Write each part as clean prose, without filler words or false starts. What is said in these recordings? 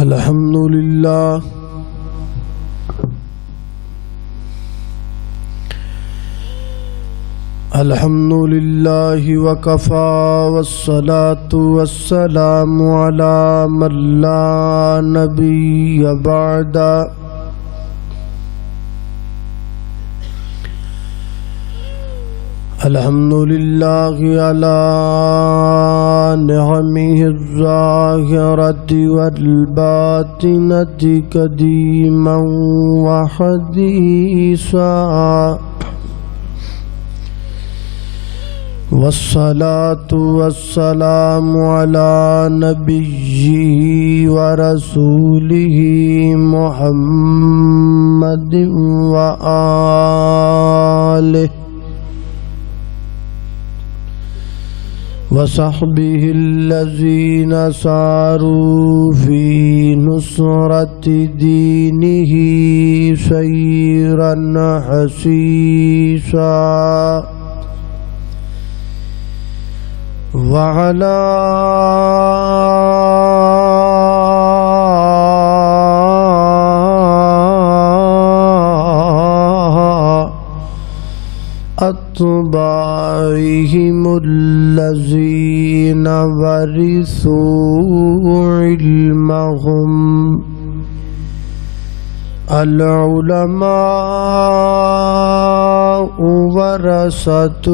الحمد لله الحمد لله وكفى والصلاة والسلام على من لا نبي بعد الحمد لله على نعمه الظاهرة والباطنة قديما وحديثا والصلاة والسلام على نبيه ورسوله محمد وآله وصحبه الذين ساروا في نصرة دينه سيرا حسيسا وعلى أتباعهم الذين ورثوا علمهم العلماء ورثة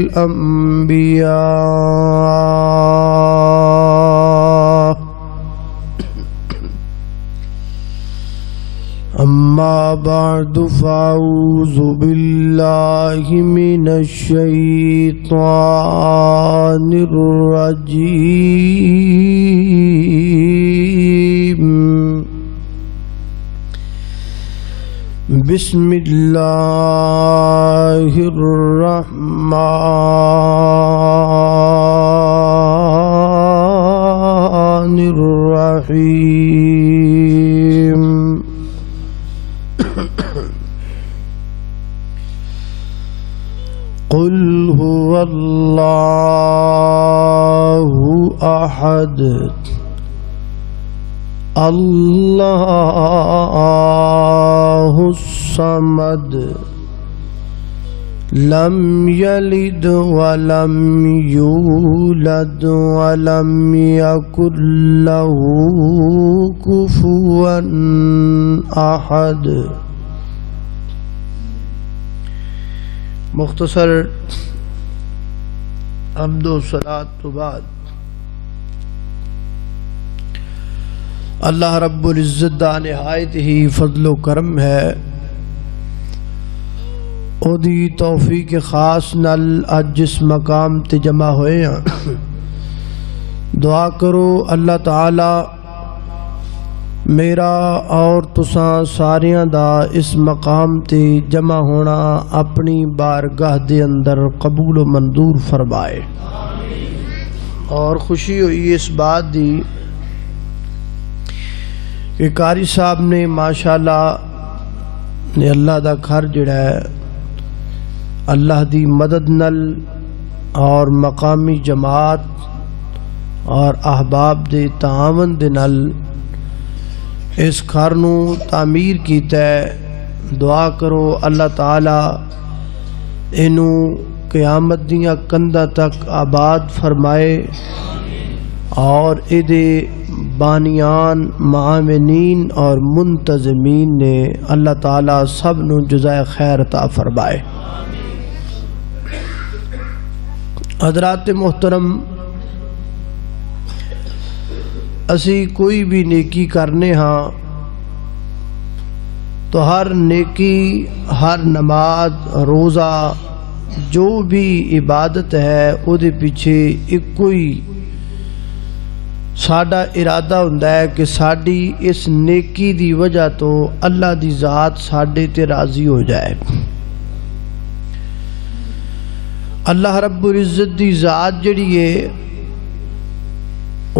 الأنبياء أما بعد فأعوذ بالله من الشيطان الرجيم بسم الله الرحمن الرحيم قل هو الله أحد الله الصمد لم يلد ولم يولد ولم يكن له كفوا أحد۔ مختصر حمد و صلاۃ تو بعد اللہ رب العزت دا نہایت ہی فضل و کرم ہے، او دی توفیق خاص نال اج جس مقام تے جمع ہوئے ہیں، دعا کرو اللہ تعالی میرا اور تساں ساریاں دا اس مقام تے جمع ہونا اپنی بارگاہ دے اندر قبول و منظور فرمائے۔ اور خوشی ہوئی اس بات دی کہ قاری صاحب نے ماشاءاللہ نے اللہ دا گھر جڑا ہے اللہ دی مدد نل اور مقامی جماعت اور احباب دے تعاون دے نل اس گھر نو تعمیر کیتا ہے۔ دعا کرو اللہ تعالی اینو قیامت دیاں کندھاں تک آباد فرمائے اور ایدے بانیان معاونین اور منتظمین نے اللہ تعالی سب نو جزائے خیر عطا فرمائے۔ حضرات محترم، اسی کوئی بھی نیکی کرنے ہاں تو ہر نیکی، ہر نماز، روزہ، جو بھی عبادت ہے او دے پیچھے ایک کوئی ساڈا ارادہ ہوندا ہے کہ ساڈی اس نیکی دی وجہ تو اللہ دی ذات ساڈے تے راضی ہو جائے۔ اللہ رب العزت دی ذات جڑی ہے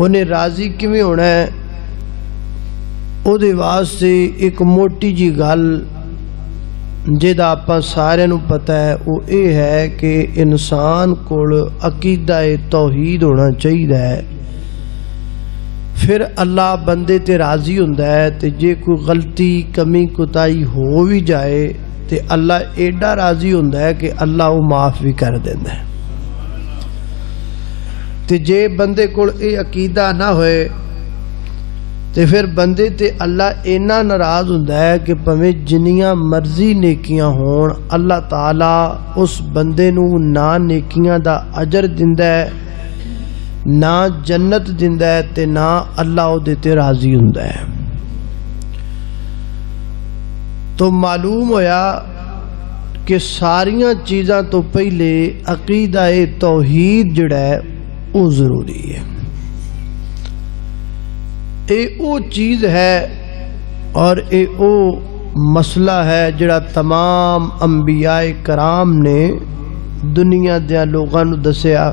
انہیں راضی کیویں ہونا ہے، او دے واسطے ایک موٹی جی گل جہدا آپاں سارے نو پتہ ہے وہ یہ ہے کہ انسان کول عقیدہ توحید ہونا چاہیے ہے پھر اللہ بندے تے راضی ہوندا ہے تے جے کوئی غلطی کمی کوتاہی ہو بھی جائے تے اللہ ایڈا راضی ہوندا ہے کہ اللہ وہ معاف بھی کر دیندا ہے۔ تے جے بندے کول اے عقیدہ نہ ہوئے تے پھر بندے تے اللہ اینا ناراض ہوندا ہے کہ پویں جنیاں مرضی نیکیاں ہون اللہ تعالیٰ اس بندے نو نہ نیکیاں دا اجر دیندا ہے، نہ جنت دیندا ہے تے نہ اللہ او دے تے راضی ہوندا ہے۔ تو معلوم ہویا کہ ساریاں چیزاں تو پہلے عقیدہ توحید جڑا ہے وہ ضروری ہے۔ اے او چیز ہے اور اے او مسئلہ ہے جڑا تمام انبیاء کرام نے دنیا دیاں لوگاں نو دسیا،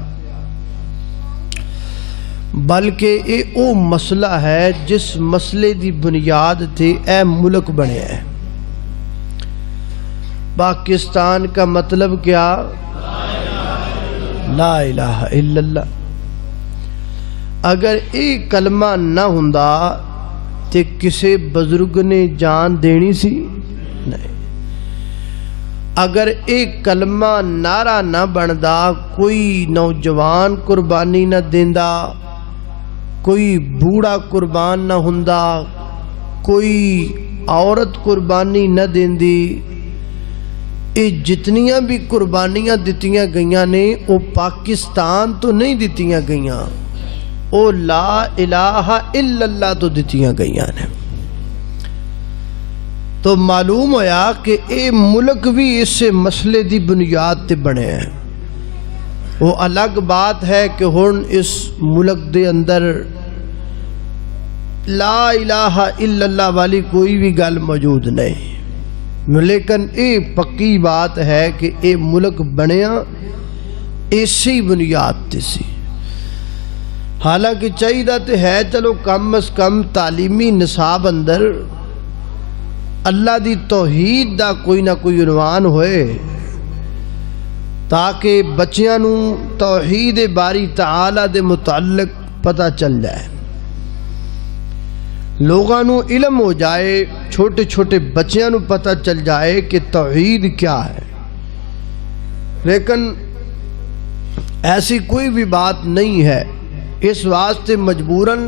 بلکہ اے او مسئلہ ہے جس مسئلے دی بنیاد تھے اے ملک بنے ہے۔ پاکستان کا مطلب کیا؟ لا الہ الا اللہ۔ اگر ایک کلمہ نہ ہوندا تے کسے بزرگ نے جان دینی سی؟ نہیں۔ اگر ایک کلمہ نعرہ نہ بندا کوئی نوجوان قربانی نہ دیندا، کوئی بوڑھا قربان نہ ہوندا، کوئی عورت قربانی نہ دیندی، یہ جتنیاں بھی قربانیاں دتیاں گئیاں نے وہ پاکستان تو نہیں دتیاں گئیاں، او لا الہ الا اللہ تو دتیاں گئیاں نے۔ تو معلوم ہویا کہ اے ملک بھی اس مسئلے دی بنیاد تے بنے ہیں۔ وہ الگ بات ہے کہ ہن اس ملک دے اندر لا الہ الا اللہ والی کوئی بھی گل موجود نہیں، لیکن اے پکی بات ہے کہ اے ملک بنیا اسی بنیاد تے سی۔ حالانکہ چاہیے تے ہے چلو کم از کم تعلیمی نصاب اندر اللہ دی توحید دا کوئی نہ کوئی عنوان ہوئے تاکہ بچیاں نو توحید باری تعالی دے متعلق پتہ چل جائے، لوگاں نو علم ہو جائے، چھوٹے چھوٹے بچیاں نو پتہ چل جائے کہ توحید کیا ہے۔ لیکن ایسی کوئی بھی بات نہیں ہے، اس واسطے مجبوراً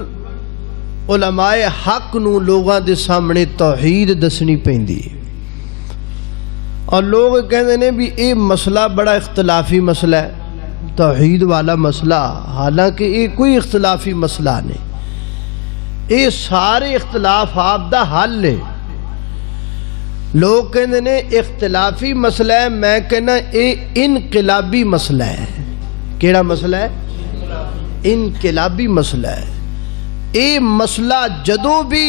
علماء حق نو لوگاں دے سامنے توحید دسنی پیندی، اور لوگ کہندے نے بھی اے مسئلہ بڑا اختلافی مسئلہ ہے توحید والا مسئلہ، حالانکہ یہ کوئی اختلافی مسئلہ نہیں، یہ سارے اختلافات دا حل ہے۔ لوگ کہندے نے اختلافی مسئلہ ہے، میں کہنا یہ انقلابی مسئلہ ہے۔ کیڑا مسئلہ ہے؟ انقلابی مسئلہ ہے۔ یہ مسئلہ جدوں بھی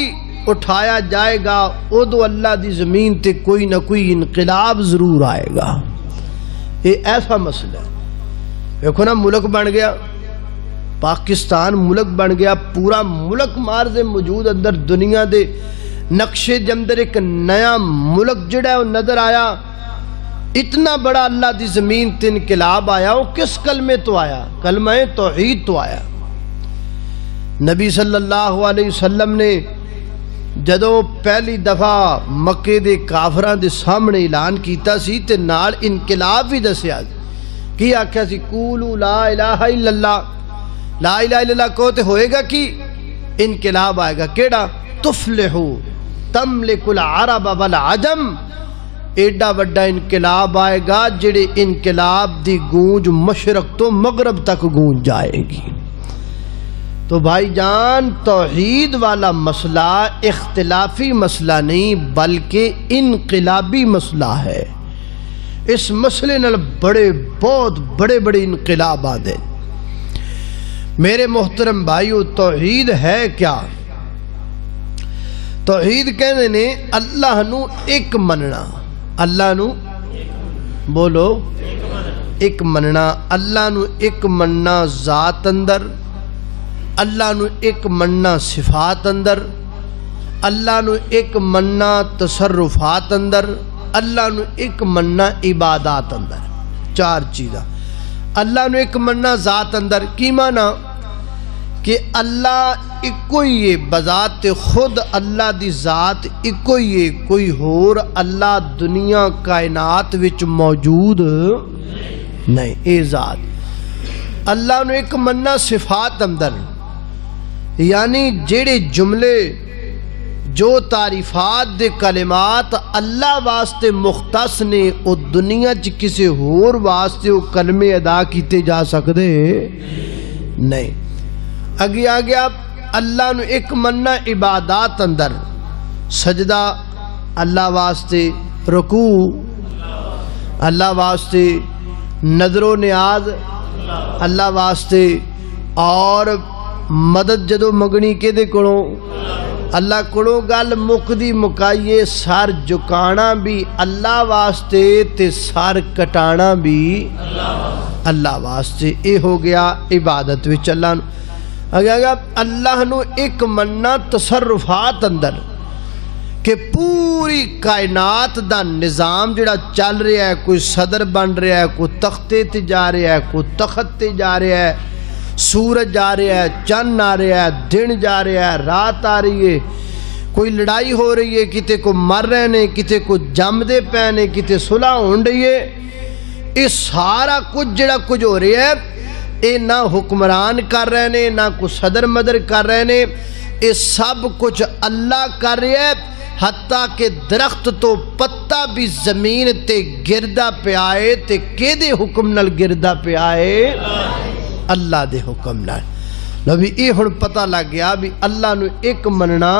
اٹھایا جائے گا ادو اللہ دی زمین تے کوئی نہ کوئی انقلاب ضرور آئے گا۔ یہ ایسا مسئلہ ہے۔ دیکھو نا ملک بن گیا، پاکستان ملک بن گیا، پورا ملک مارز موجود اندر دنیا دے نقشے دے اندر ایک نیا ملک جڑا ہے وہ نظر آیا۔ اتنا بڑا اللہ دی زمین تے انقلاب آیا، وہ کس کلمے تو آیا؟ کلمہ توحید تو آیا۔ نبی صلی اللہ علیہ وسلم نے جدو پہلی دفعہ مکے دے کافراں دے سامنے اعلان کیتا سی تے نال انقلاب بھی دسیا، کی آکھیا سی قولوا لا الہ الا اللہ، لا الہ الا اللہ کو تے ہوئے گا کی انقلاب آئے گا۔ کیڑا؟ تفلحو تملک العرب والعجم، ایڈا وڈا انقلاب آئے گا جڑے انقلاب دی گونج مشرق تو مغرب تک گونج جائے گی۔ تو بھائی جان، توحید والا مسئلہ اختلافی مسئلہ نہیں بلکہ انقلابی مسئلہ ہے۔ اس مسئلے نال بہت بڑے انقلاب آدھے۔ میرے محترم بھائیو، توحید ہے کیا؟ توحید کہنے نے اللہ نو ایک مننا، اللہ نو بولو ایک مننا، اللہ نو ایک مننا ذات اندر، اللہ نو ایک مننا صفات اندر، اللہ نو ایک مننا تصرفات اندر، اللہ نو ایک مننا عبادات اندر۔ چار چیزاں۔ اللہ نو ایک مننا ذات اندر کی معنی کہ اللہ اکو ہی ہے، بذات خود اللہ دی ذات اکو ہی ہے، کوئی ہور اللہ دنیا کائنات وچ موجود نہیں، اے ذات اللہ نو ایک مننا صفات اندر، یعنی جڑے جملے جو تعریفات دے کلمات اللہ واسطے مختص نے او دنیا چ کسی ہور واسطے وہ کلمے ادا کیتے جا سکتے نہیں۔ اگے آگے آپ اللہ نو ایک مننا عبادات اندر، سجدہ اللہ واسطے، رکوع اللہ واسطے، نظر و نیاز اللہ واسطے، اور مدد جدو منگنی کہ دے کڑوں اللہ کڑوں، گل مکدی مکائیے سر جھکانا بھی اللہ واسطے تے سر کٹانا بھی اللہ واسطے، اے ہو گیا عبادت وچ اللہ نو۔ اگر اللہ نو ایک مننا تصرفات اندر کہ پوری کائنات دا نظام جڑا چل رہا ہے، کوئی صدر بن رہا ہے، کوئی تختے تے جا رہا ہے، کوئی تخت تے جا رہا ہے، سورج جا رہا ہے، چند آ رہا ہے، دن جا رہا ہے، رات آ رہی ہے، کوئی لڑائی ہو رہی ہے، کتے کو مر رہے نے، کتے کو جم دے پینے، کتے صلح ہون رہی ہے، یہ سارا کچھ جڑا کچھ ہو رہا ہے، اے نہ حکمران کر رہے نے، نہ کوئی صدر مدر کر رہے نے، یہ سب کچھ اللہ کر رہا ہے، حتیٰ کہ درخت تو پتا بھی زمین تے گردہ پہ آئے تے کہ دے حکم نال گردہ پہ آئے، اللہ دے حکم نال۔ نبی یہ ہن پتہ لگ گیا بھی اللہ نو ایک مننا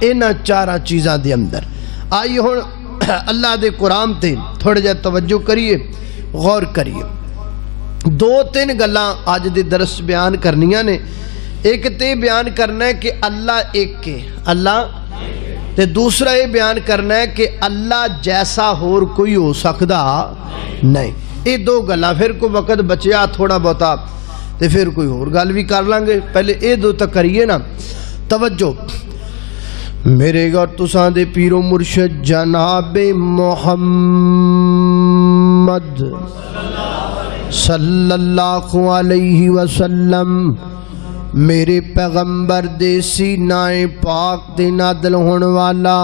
اینا چارہ چیزاں دے اندر۔ آئیے ہن اللہ دے قرآن تے تھوڑے جا توجہ کریے، غور کریے۔ دو تین گلاں آج دے درس بیان کرنیاں نے۔ ایک تے بیان کرنا ہے کہ اللہ ایک کے، اللہ تے دوسرا یہ بیان کرنا ہے کہ اللہ جیسا ہور کوئی ہو سکدا نہیں۔ یہ دو گلاں، پھر کوئی وقت بچیا تھوڑا بہتا تے پھر کوئی اور گل بھی کر لیں گے، پہلے یہ دو تک کریے نا توجہ۔ میرے گھر تساں دے پیرو مرشد جناب محمد صلی اللہ علیہ وسلم میرے پیغمبر دے سینہ پاک دے نازل ہون والا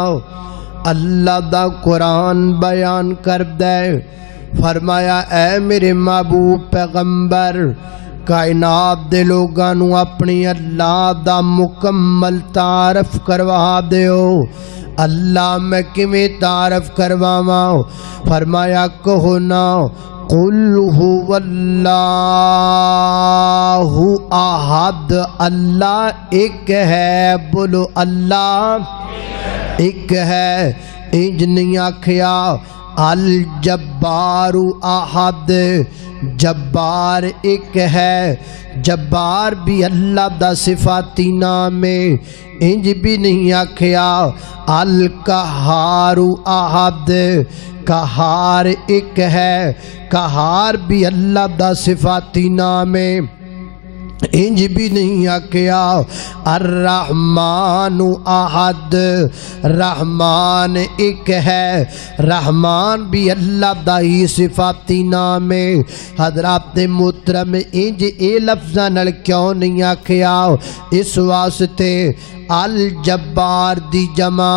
اللہ دا قرآن بیان کر دے، فرمایا اے میرے محبوب پیغمبر، کائنات دے لوگاں نو اپنی اللہ دا مکمل تعارف کروا دیو۔ اللہ میں کمیں تعارف کرواواں؟ فرمایا کہو نا قل هو اللہ احد، اللہ ایک ہے، بولو اللہ ایک ہے۔ انج نہیں آکھیا الجبار احد، جبار ایک ہے، جبار بھی اللہ دا صفاتی نام ہے۔ انج بھی نہیں آکھیا القہار احد، قہار ایک ہے، قہار بھی اللہ دا صفاتی نام ہے۔ انج بھی نہیں آکھیا الرحمن احد، رحمان ایک ہے، رحمان بھی اللہ دا ہی صفاتی نام ہے۔ حضرات محترم انج اے لفظاں نال کیوں نہیں آکھیا؟ اس واسطے الجبار دی جمع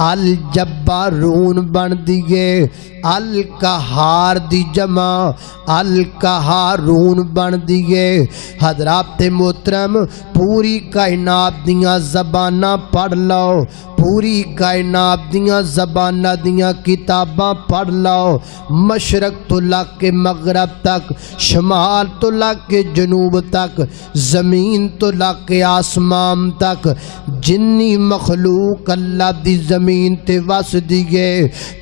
الجبارون بن دیئے، القہار دی جمع القہارون بن دیئے۔ حضرات محترم پوری کائنات دیاں زباناں پڑھ لو، پوری کائنات دیاں زباناں دیاں کتاباں پڑھ لو، مشرق تو لگ کے مغرب تک، شمال تو لگ کے جنوب تک، زمین تو لگ کے آسمان تک، جنی مخلوق اللہ دی زمین تے وس دیئے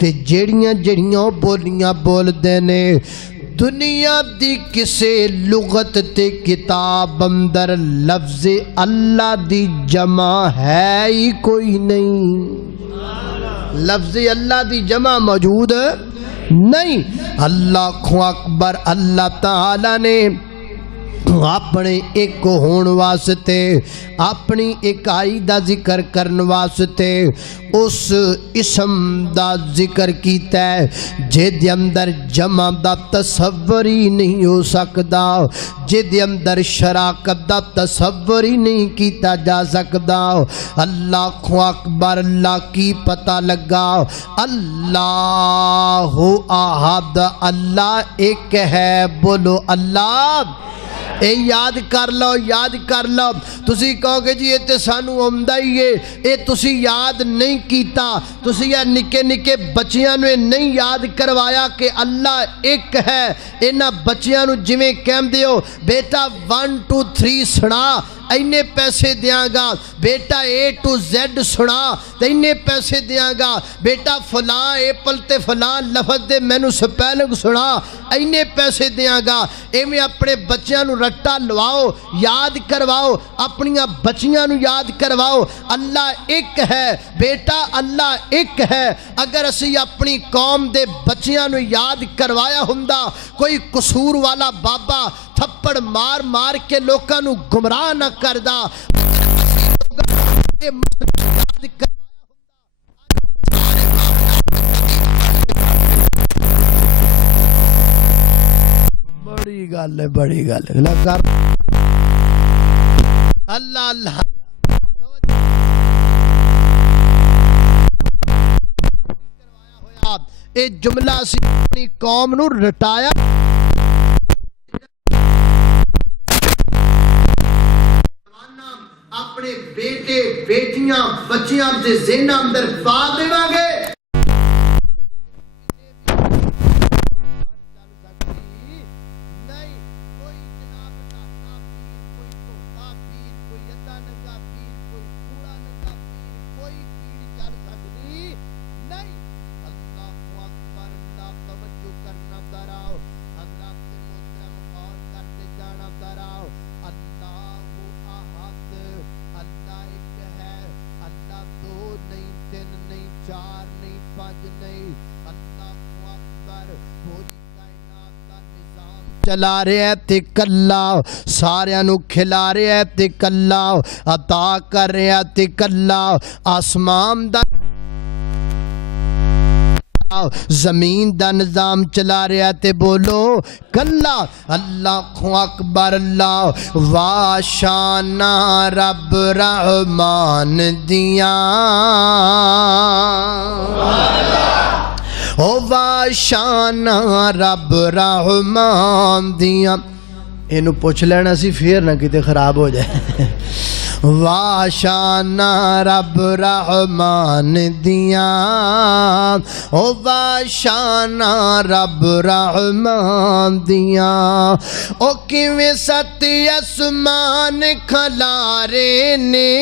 تے جڑیاں جڑیاں بولیاں بول دینے۔ دنیا دی کسے لغت تے کتاب اندر لفظ اللہ دی جمع ہے ہی کوئی نہیں، لفظ اللہ دی جمع موجود نہیں۔ اللہ اکبر، اللہ تعالی نے اپنے ایک ہون واسطے اپنی اکائی دا ذکر کرن واسطے اس اسم دا ذکر کیتا ہے جے دے اندر جمع دا تصور ہی نہیں ہو سکدا، جے دے اندر شراکت دا تصور ہی نہیں کیتا جا سکدا۔ اللہ اکبر، اللہ کی پتہ لگا، اللہ احد، اللہ ایک ہے، بولو اللہ۔ اے یاد کر لو، یاد کر لو۔ تسی کہو گے جی یہ تے سانو آمدہ ہی ہے، اے تسی یاد نہیں کیتا، تسی یا نکے نکے بچیاں نو نہیں یاد کروایا کہ اللہ ایک ہے۔ اینا بچیاں نو جویں کہم دیو بیٹا 1 2 3 سنا اینے پیسے دیاں گا، بیٹا A to Z سنا اینے پیسے دیاں گا، بیٹا فلاں ایپل تے فلاں لفظ دے مینو سپیلنگ سنا اینے پیسے دیاں گا۔ ایویں اپنے بچیاں نو رٹا لواؤ، یاد کرواؤ، اپنیاں بچیاں نو یاد کرواؤ۔ اللہ ایک ہے بیٹا، اللہ ایک ہے۔ اگر اسی اپنی قوم دے بچیاں نو یاد کروایا ہوندا، کوئی قصور والا بابا تھپڑ مار مار کے لوکاں نو گمراہ نہ کردا۔ بڑی گل ہے، بڑی گل ہے۔ اللہ اللہ اے جملہ سی اپنی قوم نو رٹایا، اپنے بیٹے بیٹیاں بچیاں دے ذہن اندر پا دیواں گے۔ چلا رہے ہیں تے کلا، ساریاں نو کھلا رہے ہیں تے کلا، عطا کر رہے ہیں تے کلا، آسمان دا زمین دا نظام چلا رہے ہیں تے بولو کلا۔ اللہ اکبر، اللہ واشانا رب رحمان دیاں، او واشانا رب رحمان دیاں۔ اینو پوچھ لینا سی پھر نہ کتے خراب ہو جائے۔ واشانا رب رحمان دیاں، او واشانا رب رحمان دیاں، او کیویں ستی اسمان کھلارے نے،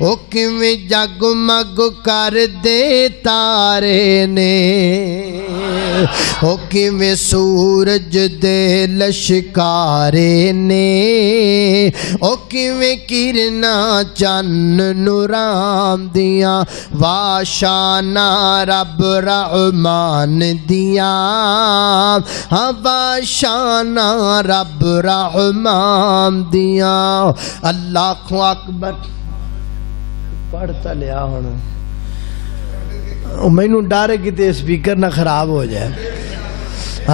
او کیویں جگمگ کر دے تارے نے، او کیویں سورج دے لشکارے نے، او کیویں کرنا چن نورام دیاں، واشانا رب رحمان دیاں، ہاں واشانا رب رحمان دیاں۔ اللہ اکبر، پڑھتا لیا ہونا میں نو ڈارے کتے سپیکر نہ خراب ہو جائے۔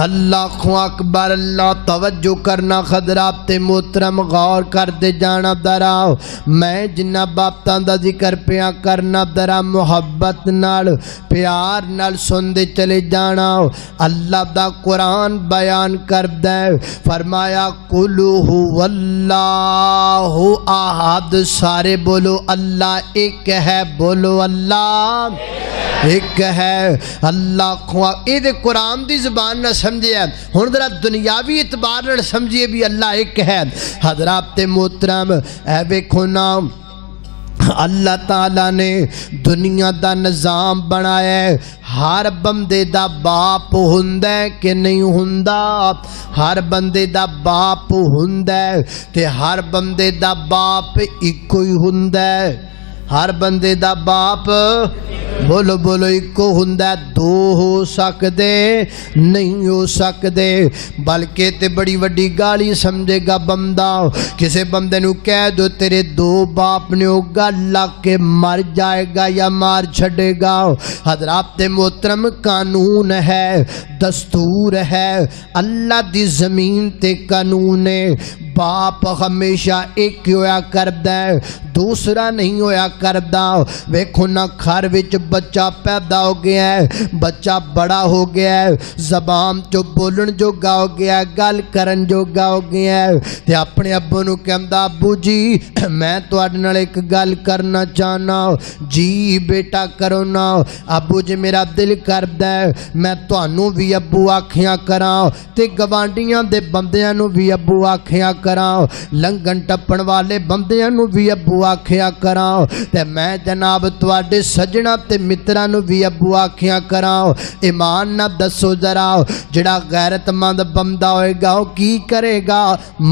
اللہ اکبر، اللہ توجہ کرنا خضرات محترم، غور کر دے جانا دراؤ۔ میں جنہ بابتاں دا ذکر پیا کرنا درا محبت نال پیار نال سن دے چلے جانا۔ اللہ دا قرآن بیان کر دے، فرمایا قل هو اللہ احد، سارے بولو اللہ ایک ہے، بولو اللہ ایک ہے۔ اللہ اے قرآن دی زبان نہ سمجھے، ہن ذرا دنیاوی اعتبار نال سمجھیے بھی اللہ ایک ہے۔ حضرات محترم، اے ویکھو نا، اللہ تعالیٰ نے دنیا دا نظام بنایا ہے۔ ہر بندے دا باپ ہوندا ہے کہ نہیں ہوندا؟ ہر بندے دا باپ ہوندا ہے تے ہر بندے دا باپ ایکو ہی ہوندا ہے۔ ہر بندے دا باپ بولو بولو ایکو ہوندا، دو ہو سکدے نہیں ہو سکدے، بلکہ تے بڑی وڈی گالی سمجھے گا بندہ۔ کسے بندے نو کہہ دو تیرے دو باپ نے، او گل لگ کے مر جائے گا یا مار چھڑے گا۔ حضرات محترم قانون ہے، دستور ہے، اللہ دی زمین تے قانون ہے، باپ ہمیشہ ایک ہویا کردہ ہے، دوسرا نہیں ہویا کردہ۔ ویکھو نا گھر وچ بچہ پیدا ہو گیا ہے، بچہ بڑا ہو گیا ہے، زبان جو بولن جو گا ہو گیا ہے، گل کرن جو گا ہو گیا ہے، تے اپنے ابو نو کہندا ابو جی میں تواڈے نال ایک گل کرنا چاہنا۔ جی بیٹا کرو نا۔ ابو جی میرا دل کردا ہے میں تانوں بھی ابو آکھیاں کراں تے گوانڈیاں دے بندیاں نو بھی ابو آکھیاں کراں، لنگن ٹپن والے بندیاں نو بھی ابو آکھیاں کراں، تے میں جناب تواڈے سجنا تے متراں نو بھی ابو آکھیاں کراں۔ ایمان نہ دسو ذرا جڑا غیرت مند بندہ ہوئے گا وہ کی کرے گا؟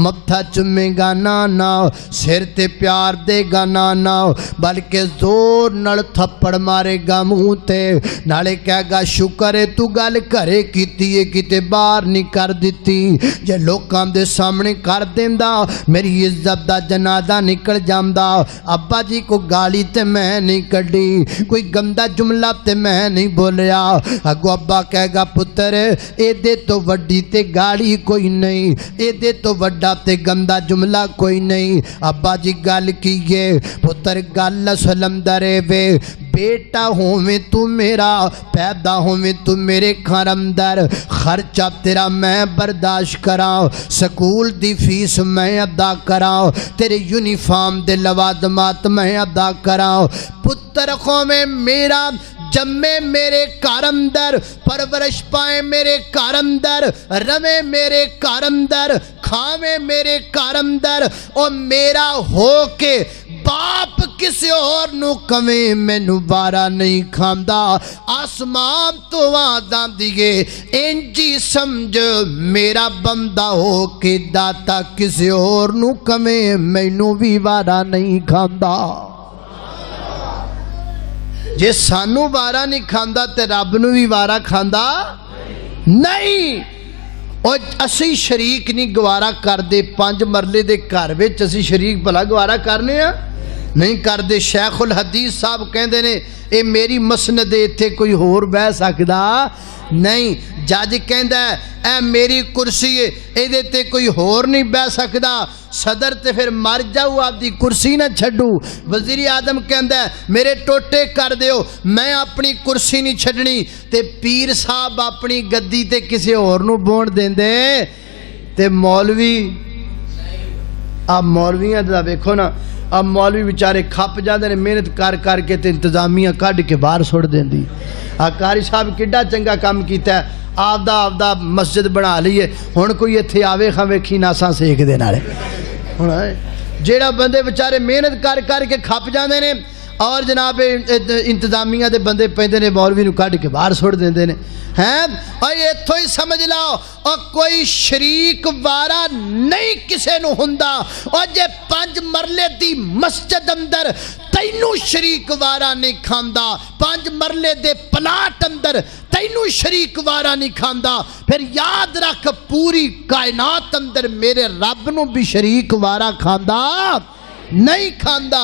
متھا چومے گا نا نا، سر تے پیار دے گا نا نا، بلکہ زور نال تھپڑ مارے گا منہ تے، نالے کہے گا شکر ہے تو گل کرے کیتی ہے کیتے باہر نہیں کر دیتی، جے لوکاں دے سامنے کر دیندا میری عزت دا جنازہ نکل جاندا۔ ابا جی کو گالی تے میں نہیں کڈی، کوئی گندا جملہ تے میں نہیں بولیا۔ اگو ابا کہے گا پتر اے دے تو وڈی تے گالی کوئی نہیں، اے دے تو وڈا تے گندا جملہ کوئی نہیں۔ ابا جی گل کیے، پتر گل سلندر وے، بیٹا ہوویں تو میرا، پیدا ہوویں تو میرے گھر اندر، خرچہ تیرا میں برداشت کراں، سکول دی فیس میں ادا کراں، تیرے یونیفارم دے لوازمات میں ادا کراں، پتر ہوویں میرا، جمے میرے گھر اندر، پرورش پائے میرے گھر اندر، روے میرے گھر اندر، کھاوے میرے گھر اندر، اور میرا ہو کے باپ کسی اور نو کمیں مینو بارا نہیں کھاندا۔ آسمان تو آدھاں دیئے انجی سمجھ میرا بندہ ہو کے داتا کسی اور نو کمیں مینو بھی بارا نہیں کھاندا۔ جے سانو وارا نہیں کھاندا تے رب نو بھی وارا کھاندا نہیں۔ اور اسی شریک نہیں گوارا کر دے، 5 مرلے دے گھر وچ اسی شریک بھلا گوارا کرنے ہیں نہیں کر دے۔ شیخ الحدیث صاحب کہندے نے اے میری مسند ایتھے کوئی ہور بہ سکدا نہیں، جج کہندا ہے اے میری کرسی ہے اے تے کوئی ہور نہیں بہ سکدا، صدر تے پھر مر جاؤ آپ دی کرسی نہ چھڈو۔ وزیر اعظم کہندا ہے میرے ٹوٹے کر دیو میں اپنی کرسی نہیں چھڈنی، تے پیر صاحب اپنی گدی تے کسی اور نو بون دیندے، تے مولوی آپ مولویاں دا ویکھو نا، اب مولوی بیچارے کھپ جاندے نے محنت کر کر کے تے انتظامیہ کڈ کے باہر سٹ دیندی۔ قاری صاحب کڈا چنگا کام کیتا ہے، آپ دا مسجد بنا لیے، ہن کوئی ایتھے آوے کھاوے کھی ناساں سیک دے نالے۔ ہن جیڑا بندے بیچارے محنت کر کر کے کھپ جاندے نے اور جناب انتظامیہ دے بندے پیندے نے مولوی نو کڈ کے باہر سٹ دیندے نے ہیں۔ اور ایتھوں ہی سمجھ لاؤ اور کوئی شریک وارا نہیں کسے نو ہوندا، اور جے 5 مرلے دی مسجد اندر تینوں شریک وارا نہیں کھاندا، 5 مرلے دے پلاٹ اندر تینوں شریک وارا نہیں کھاندا، پھر یاد رکھ پوری کائنات اندر میرے رب نو بھی شریک وارا کھاندا نہیں کھاندا۔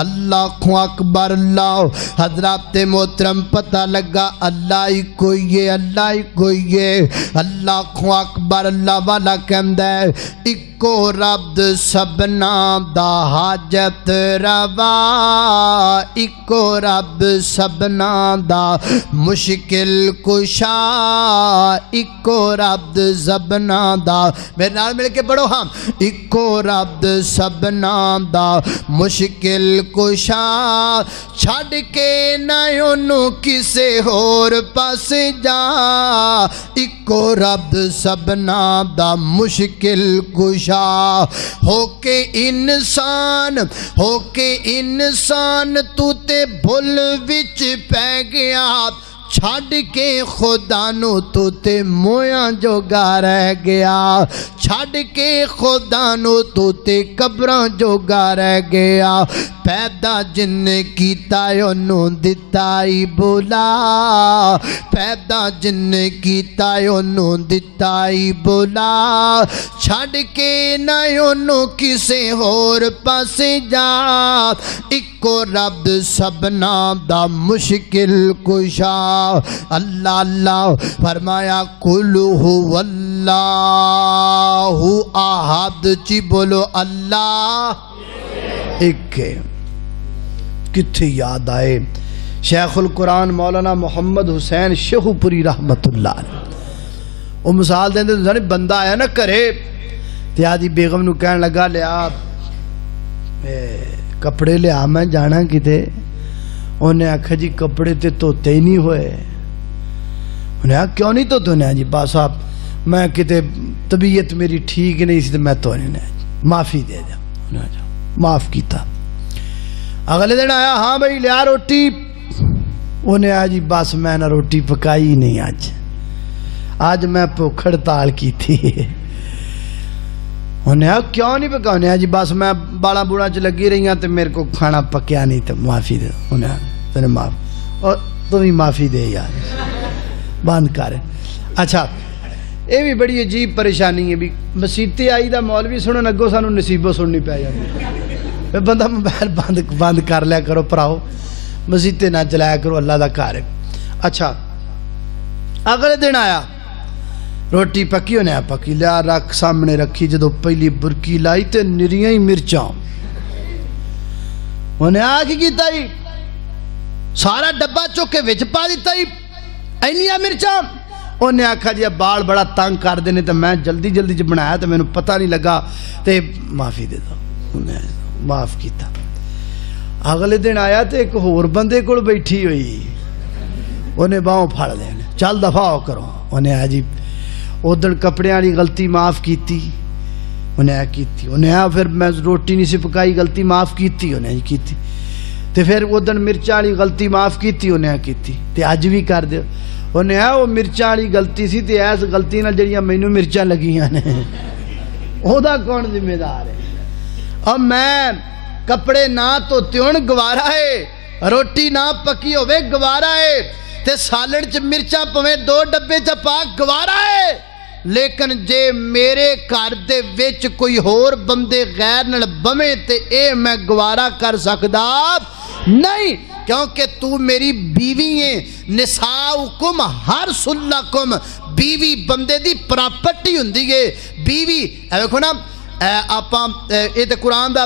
اللہ اکبر اللہ۔ حضرات محترم پتہ لگا اللہ ہی کوئی ہے، اللہ ہی کوئی ہے۔ اللہ اکبر اللہ والا کہندا ہے اکو رب سبنا دا حاجت روا، اکو رب سبنا دا مشکل کشا، اکو رب سبنا دا، میرے نال مل کے پڑھو ہم، اکو رب سبنا دا مشکل کشا، چھڑ کے نہ انہوں کسے اور پاس جا، اکو رب سبنا دا مشکل کشا، ہو کے انسان تو تے بھل وچ پہ گیا، چھڈ کے خدا نو تو تے مویاں جوگا رہ گیا چھڈ کے خدا نو تو تے قبراں جوگا رہ گیا پیدا جن کیتا اونوں دتا ہی بولا پیدا جن کیتا اونوں دتا ہی بولا چھڈ کے نہ اونوں کسے ہور پاسے جا اکو رب سبنا دا مشکل کشا اللہ اللہ فرمایا قل هو اللہ احد چی بولو اللہ ایک ہے کتھے یاد آئے شیخ القرآن مولانا محمد حسین شیخو پوری رحمت اللہ علیہ وہ مثال دیں دے بندہ آیا نا کرے تے آدھی بیگم نو کہنے لگا لیا کپڑے لیا میں جانا کتے انہیں آکھا جی کپڑے تے توتے ہی نہیں ہوئے انہیں آکھا کیوں نہیں توتے انہیں جی با صاحب میں کتے طبیعت میری ٹھیک نہیں سی تو میں تو انہیں معافی دے دیا انہیں آجا معاف کیتا اگلے دن آیا ہاں بھائی لیا روٹی انہیں آجی بس میں نہ روٹی پکائی نہیں آج میں بھوک ہڑتال کی تھی انہیں آج کیوں نہیں پکا انہیں آج بس میں بالا بوڑا چ لگی رہی ہوں تو میرے کو کھانا پکیا نہیں تو معافی دے انہیں تینے معاف اور تو بھی معافی دے یار بند کر اچھا یہ بھی بڑی عجیب پریشانی ہے بھی مسیطے آئی دا مولوی سنو نگو سانو نصیبوں سننی پہ جاتی بندہ موبائل بند کر لیا کرو پراؤ مسیطے نہ چلایا کرو اللہ دا کار ہے اچھا اگلے دن آیا روٹی پکی ہونے پکی لیا رکھ سامنے رکھی جدو پہلی برکی لائی تے نریاں ہی مرچاں انہیں آگی کی تائی سارا ڈبا چوکے وچ پا دی تائی اینیاں مرچاں انہیں آکھا جی بال بڑا تنگ کر دینے تو میں جلدی جلدی جو بنایا تو میں نے پتہ نہیں لگا تے معافی دے دو انہیں معاف کیتا اگلے دن آیا تو ایک اور بندے کو بیٹھی ہوئی انہیں باؤں پھاڑ لے چل دفعہ ہو کرو انہیں آجی ادھر کپڑے والی غلطی معاف کیتی انہیں کیتی انہیں پھر میں روٹی نہیں سی پکائی غلطی معاف کیتی انہیں کیتی تے پھر ادھر مرچاں والی غلطی معاف کیتی انہیں کیتی تے اج بھی کر دیو انہیں وہ مرچاں والی غلطی سی تے ایس غلطی نال جڑیاں مینوں مرچاں لگیاں نے اودا کون ذمہ دار ہے اب میں کپڑے نہ دھوتے ہون گوارا ہے روٹی نہ پکی ہوے گوارا ہے تے سالن چ مرچاں پویں 2 ڈبے چ پا گوارا ہے لیکن جے میرے گھر دے وچ کوئی ہور بندے غیر نال بویں تے اے میں گوارا کر سکدا نہیں کیونکہ تو میری بیوی ہے نساؤکم حرث لکم بیوی بندے دی پراپرٹی ہوندی ہے بیوی اے دیکھو نا آپاں اے تے قرآن دا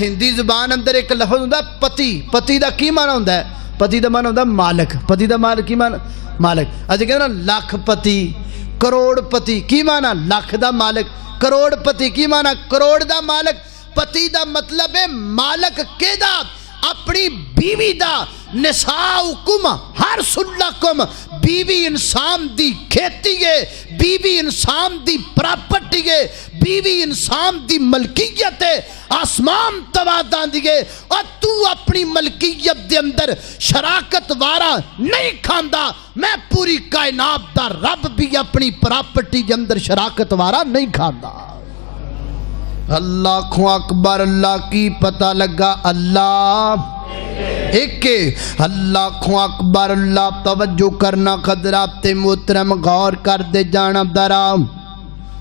ہندی زبان اندر ایک لفظ ہوندا پتی پتی دا کی معنی ہوندا ہے پتی دا معنی ہوندا مالک پتی دا مالک کی معنی مالک اجے کہنا لاکھ پتی کروڑ پتی کی معنی لاکھ دا مالک کروڑ پتی کی معنی کروڑ دا مالک پتی دا مطلب ہے مالک کے دا اپنی بیوی دا نساؤکم حرث لکم بیوی انسان دی کھیتی ہے بیوی انسان دی پراپرٹی ہے بیوی انسان دی ملکیت ہے آسمان توادان دیئے اور تو اپنی ملکیت دے اندر شراکت وارا نہیں کھاندا میں پوری کائنات دا رب بھی اپنی پراپرٹی دے اندر شراکت وارا نہیں کھاندا اللہ کو اکبر اللہ کی پتہ لگا اللہ ایک اللہ کو اکبر اللہ توجہ کرنا خضرات محترم غور کر دے جانا درام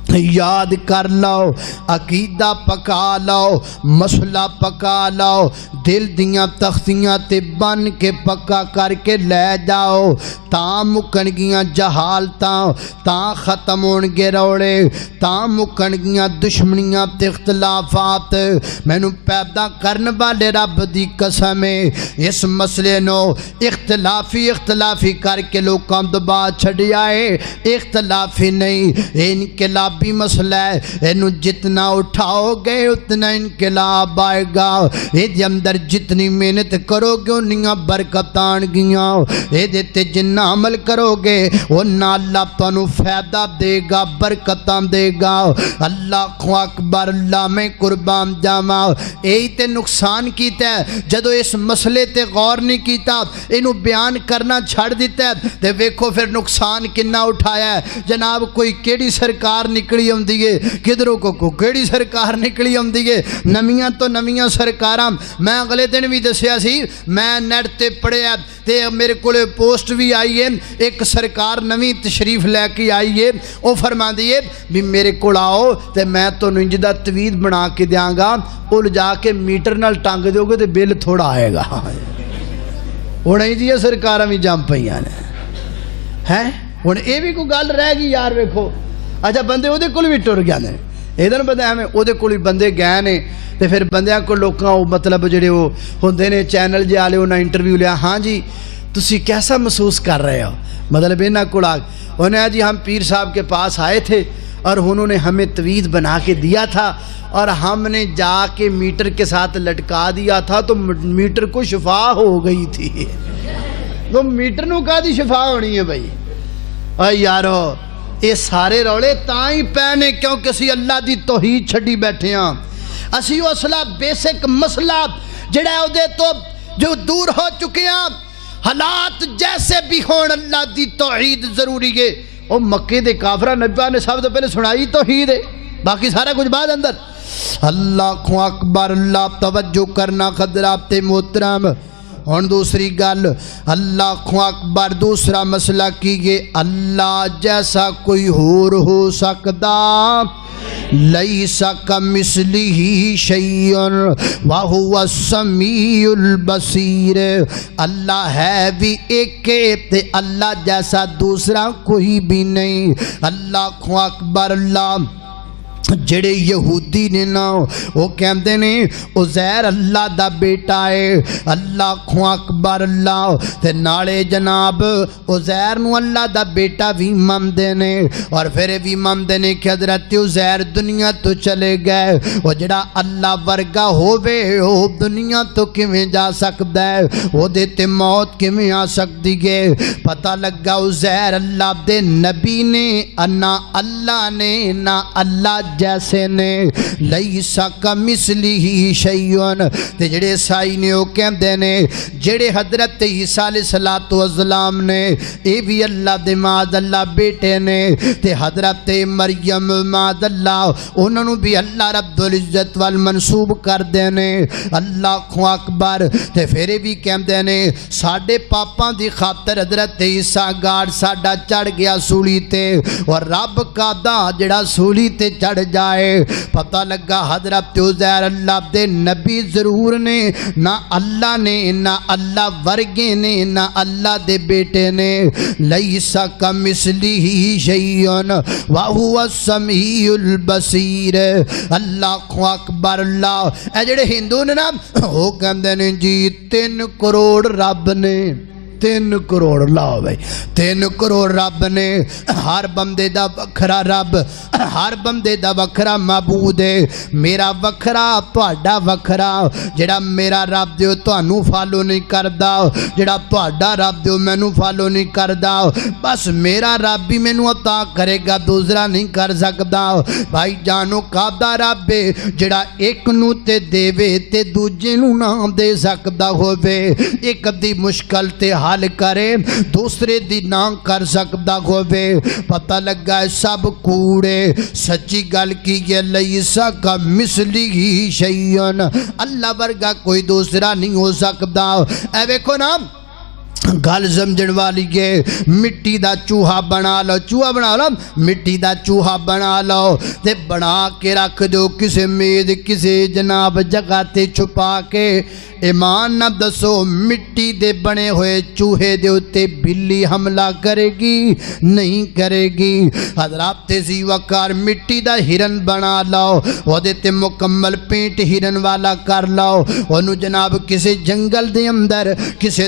یاد کر لو عقیدہ پکا لو مسئلہ پکا لو دل دیاں تختیاں تے بن کے پکا کر کے لے جاؤ تاں مکنگیاں جہالتاں تاں ختم ہونگے روڑے تاں مکنگیاں دشمنیاں تے اختلافات میں نو پیدا کرن والے رب دی قسم ہے اس مسئلے نو اختلافی کر کے لوکاں دبا چھڑی آئے اختلافی نہیں انقلاب انقلابی مسئلہ ہے، اینو جتنا اٹھاؤ گے اتنا انقلاب آئے گا، یہ اندر جتنی محنت کرو گے انیاں برکت آن گیاں، یہ تے جنہ عمل کرو گے انہ اللہ تانوں فائدہ دے گا، برکتاں دے گا۔ اللہ اکبر، اللہ میں قربان جاواں، یہی تے نقصان کیتا ہے جدو اس مسئلے تے غور نہیں کیتا، اینو بیان کرنا چھڑ دیتا ہے تے ویکھو پھر نقصان کنا اٹھایا ہے۔ جناب کوئی کیڑی سرکار نکلی ہوندی ہے، کدھروں کو کیڑی سرکار نکلی ہوندی ہے، نویاں تو نویاں سرکاراں۔ میں اگلے دن بھی دسیا سی، میں نیٹ تے پڑھیا تے میرے کولے پوسٹ بھی آئی ہے، ایک سرکار نویں تشریف لے کے آئی ہے، وہ فرماندی ہے بھی میرے کول آؤ تے میں تانوں انج دا توید بنا کے دیاں گا، وہ جا کے میٹر نال ٹنگ دیو گے تے بل تھوڑا آئے گا۔ ہوں نہیں جی سرکاراں بھی جم پئیاں نے ہیں، ہوں یہ بھی کوئی گل رہ گئی یار، ویکھو اچھا بندے وہ کول بھی ٹر گئے ہیں، ادھر پتہ ہے وہ کول بھی بندے گئے نے تے پھر بندیاں کو لوکاں مطلب جڑے وہ ہوندے نے چینل جے والے انہاں انٹرویو لیا، ہاں جی تسی کیسا محسوس کر رہے ہو، مطلب انہاں کول انہوں نے جی ہم پیر صاحب کے پاس آئے تھے اور انہوں نے ہمیں توید بنا کے دیا تھا اور ہم نے جا کے میٹر کے ساتھ لٹکا دیا تھا تو میٹر کو شفا ہو گئی تھی۔ تو میٹر نو کہا دی شفا ہونی ہے بھائی؟ اے یارو یہ سارے رولے تائیں پینے کیونکہ اسی اللہ دی توحید چھڑی بیٹھے ہیں، اسی اصلہ بیسک مسئلہ جڑا ہے دے تو جو دور ہو چکے ہیں، حالات جیسے بھی ہون اللہ دی توحید ضروری ہے۔ وہ مکے دے کافرہ نبیہ نے سب تو پہلے سنائی توحید ہے، باقی سارا کچھ بعد اندر۔ اللہ اکبر، اللہ توجہ کرنا خضرات محترم۔ اور دوسری گل، اللہ اکبر، دوسرا مسئلہ کیے اللہ جیسا کوئی ہو سکتا، لیس کمثلہ شیء وہو السمیع البصیر، اللہ ہے بھی ایک تے اللہ جیسا دوسرا کوئی بھی نہیں۔ اللہ اکبر، اللہ جڑے یہودی نے نا وہ کہندے نے عزیر اللہ دا بیٹا ہے، اللہ اکبر، اللہ تے نالے جناب عزیر نو اللہ دا بیٹا بھی مندے نے، اور پھر بھی مندے نے کہ حضرت عزیر دنیا تو چلے گئے، وہ جڑا اللہ ورگا ہووے وہ دنیا تو کیویں جا سکدا ہے، وہ دیتے موت کیویں آ سکتی ہے۔ پتہ لگا عزیر اللہ دے نبی نے، نہ اللہ نے نہ اللہ جیسے نے، لیسا کمثلہ شیء، تے جڑے سائی نے وہ کہندے نے جڑے حضرت عیسیٰ علیہ السلام نے اے بھی اللہ دے معاذ اللہ بیٹے نے، تے حضرت مریم معاذ اللہ انہوں بھی اللہ رب العزت والمنصوب کر دینے۔ اللہ اکبر، تے پھر بھی کہندے نے ساڈے پاپاں دی خاطر حضرت عیسیٰ گاڑ ساڈا چڑھ گیا سولی تے، اور رب کا دا جڑا سولی تے چڑھ جائے۔ پتہ لگا حضرت عزیر اللہ دے نبی ضرور نے، نہ اللہ نے نہ اللہ ورگے نے نہ اللہ دے بیٹے نے، لیسا کمثلہ شیء وہو السمیع البصیر۔ اللہ اکبر، اللہ اے جڑے ہندو نے نا وہ کہندے نے جی 3 کروڑ رب نے، 3 کروڑ لاؤ بھائی، 3 کروڑ رب نے، ہر بندے دا وکھرا رب، ہر بندے دا وکھرا معبود ہے، میرا وکھرا تہاڈا وکھرا، جڑا میرا رب دیو تانوں فالو نہیں کردا، جڑا تہاڈا رب دیو مینوں فالو نہیں کردا، بس میرا رب بھی مینوں عطا کرے گا، دوسرا نہیں کر سکدا۔ بھائی جانو کادا رب ہے جڑا ایک نو تے دیوے تے دوجے نو نہ دے سکدا ہووے، ایک دی مشکل تے حل کرے دوسرے دی نہ کر سکدا ہووے۔ پتہ لگا ہے سب کوڑے، سچی گل کی یہ لیسا کمثلہ شیء، اللہ ورگا کوئی دوسرا نہیں ہو سکتا۔ اے ویکھو نا گل سمجھن والی ہے، مٹی دا چوہا بنا لو، چوہا بنا لو، مٹی دا چوہا بنا لو تے بنا کے رکھ دو کسے میز کسے جناب جگہ تے چھپا کے، ایمان نہ دسو مٹی دے بنے ہوئے چوہے دے اتے بلی حملہ کرے گی؟ نہیں کرے گی۔ حضرات زی وقار مٹی دا ہرن بنا لو، وہ دیتے مکمل پینٹ ہرن والا کر لو، انہوں جناب کسے جنگل دے اندر کسے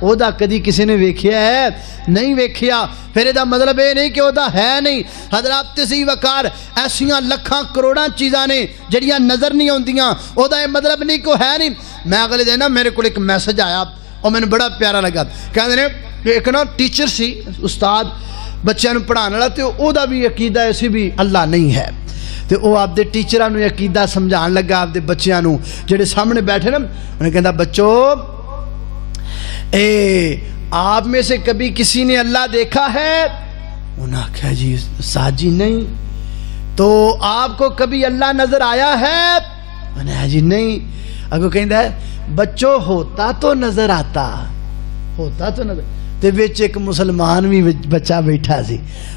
او دا کدی کسی نے ویکھیا ہے نہیں ویکھیا پھر یہ مطلب یہ نہیں کہ وہ ہے نہیں حضرات تسی وقار ایسیاں لکھاں کروڑاں چیزاں نے جڑیاں نظر نہیں ہوندیاں وہ دا یہ مطلب نہیں کہ ہے نہیں میں اگلے دن نا میرے کو ایک میسج آیا اور میں نے بڑا پیارا لگا کہتے ہیں ایک نا ٹیچر سی استاد بچیاں نوں پڑھانے والا تے او دا بھی عقیدہ ایسی بھی اللہ نہیں ہے تے او آپ دے ٹیچراں نوں عقیدہ سمجھان لگا آپ دے بچیاں نوں جڑے سامنے بیٹھے نا انہیں کہندا بچوں آپ میں سے کبھی کسی نے اللہ دیکھا ہے انہوں نے کہا جی استاد جی نہیں تو آپ کو کبھی اللہ نظر آیا ہے انہوں نے کہا جی نہیں اگو کہندا ہے بچوں ہوتا تو نظر آتا ہوتا تو نظر تے وچ ایک مسلمان بھی بچہ بیٹھا سی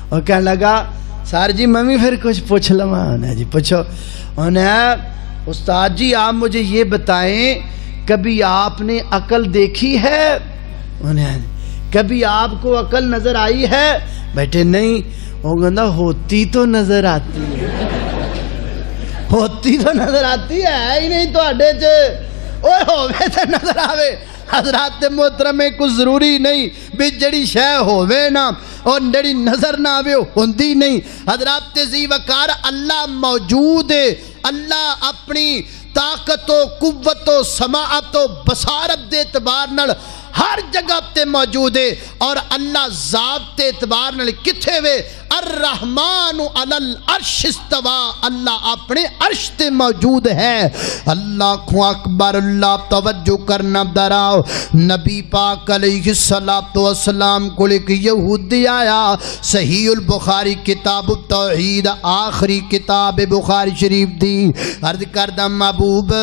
اور کہنے لگا سر جی میں بھی پھر کچھ پوچھ لواں انہوں نے جی پوچھو انہوں نے استاد جی آپ مجھے یہ بتائیں کبھی آپ نے عقل دیکھی ہے کبھی آپ کو عقل نظر آئی ہے بیٹے نہیں وہ کہندا ہوتی تو نظر آتی ہے ہوتی تو نظر آتی ہے ہی نہیں تواڈے چ اوے ہووے تے نظر آوے حضرات محترم کوئی ضروری نہیں بھی جڑی شے ہووے نا اور جڑی نظر نہ آوے ہوندی نہیں حضرات ذی وقار اللہ موجود ہے اللہ اپنی طاقت و قوت و سماعت و بصارت دے اعتبار نال ہر جگہ تے موجود ہے اور اللہ ذات تے اعتبار نال کتھے وے الرحمن علی العرش استوا اللہ اپنے عرش تے موجود ہے اللہ اکبر اللہ توجہ کرنا دراؤ نبی پاک علیہ السلام کو ایک یہودی آیا صحیح البخاری کتاب التوحید آخری کتاب بخاری شریف دی عرض کردہ محبوب